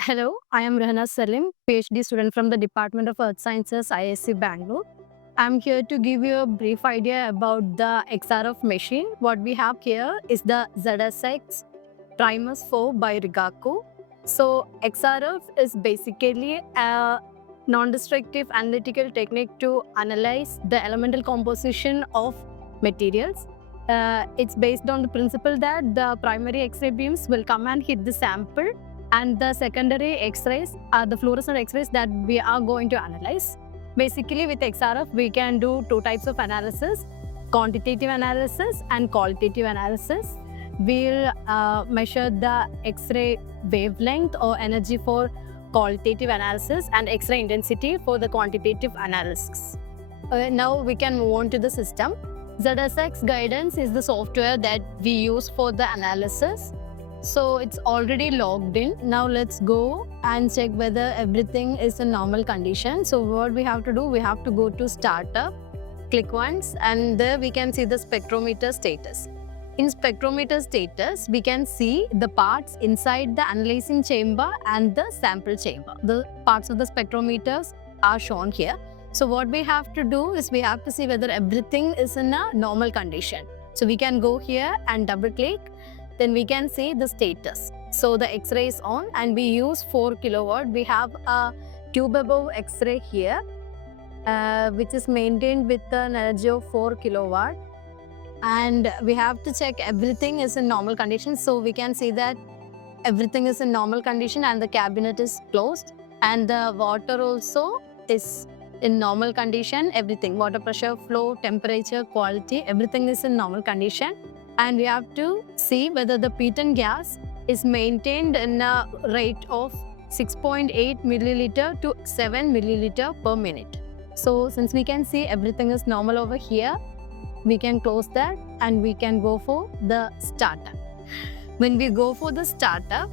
Hello, I am Rahana Salim, PhD student from the Department of Earth Sciences, ISC Bangalore. I'm here to give you a brief idea about the XRF machine. What we have here is the ZSX Primus 4 by Rigaku. So XRF is basically a non-destructive analytical technique to analyze the elemental composition of materials. It's based on the principle that the primary X-ray beams will come and hit the sample, and the secondary X-rays are the fluorescent X-rays that we are going to analyze. Basically, with XRF, we can do two types of analysis: quantitative analysis and qualitative analysis. We'll measure the X-ray wavelength or energy for qualitative analysis and X-ray intensity for the quantitative analysis. Now we can move on to the system. ZSX Guidance is the software that we use for the analysis. So it's already logged in. Now let's go and check whether everything is in normal condition. So what we have to do, we have to go to Startup, click once, and there we can see the spectrometer status. In spectrometer status, we can see the parts inside the analyzing chamber and the sample chamber. The parts of the spectrometers are shown here. So what we have to do is we have to see whether everything is in a normal condition. So we can go here and double click. Then we can see the status. So the X-ray is on and we use 4 kilowatt. We have a tube above X-ray here, which is maintained with an energy of 4 kilowatt. And we have to check everything is in normal condition. So we can see that everything is in normal condition and the cabinet is closed. And the water also is in normal condition. Everything, water pressure, flow, temperature, quality, everything is in normal condition. And we have to see whether the piton gas is maintained in a rate of 6.8 milliliter to 7 milliliter per minute. So since we can see everything is normal over here, we can close that and we can go for the startup. When we go for the startup,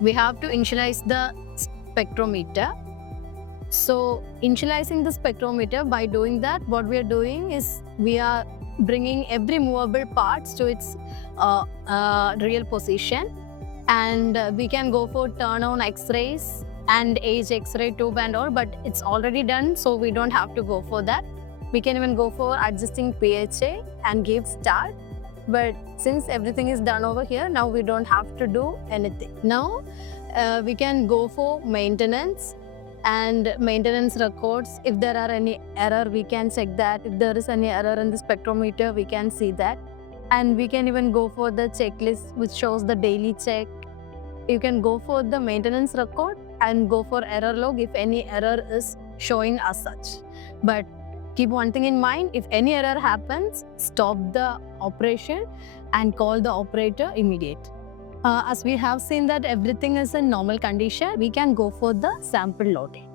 we have to initialize the spectrometer. So initializing the spectrometer, by doing that, what we are doing is we are bringing every movable parts to its real position, and we can go for turn on X-rays and age X-ray tube and all, but it's already done, so we don't have to go for that. We can even go for adjusting PHA and give start, but since everything is done over here, now we don't have to do anything. Now we can go for maintenance and maintenance records. If there are any error, we can check that. If there is any error in the spectrometer, we can see that. And we can even go for the checklist which shows the daily check. You can go for the maintenance record and go for error log if any error is showing as such. But keep one thing in mind: if any error happens, stop the operation and call the operator immediately. As we have seen that everything is in normal condition, we can go for the sample loading.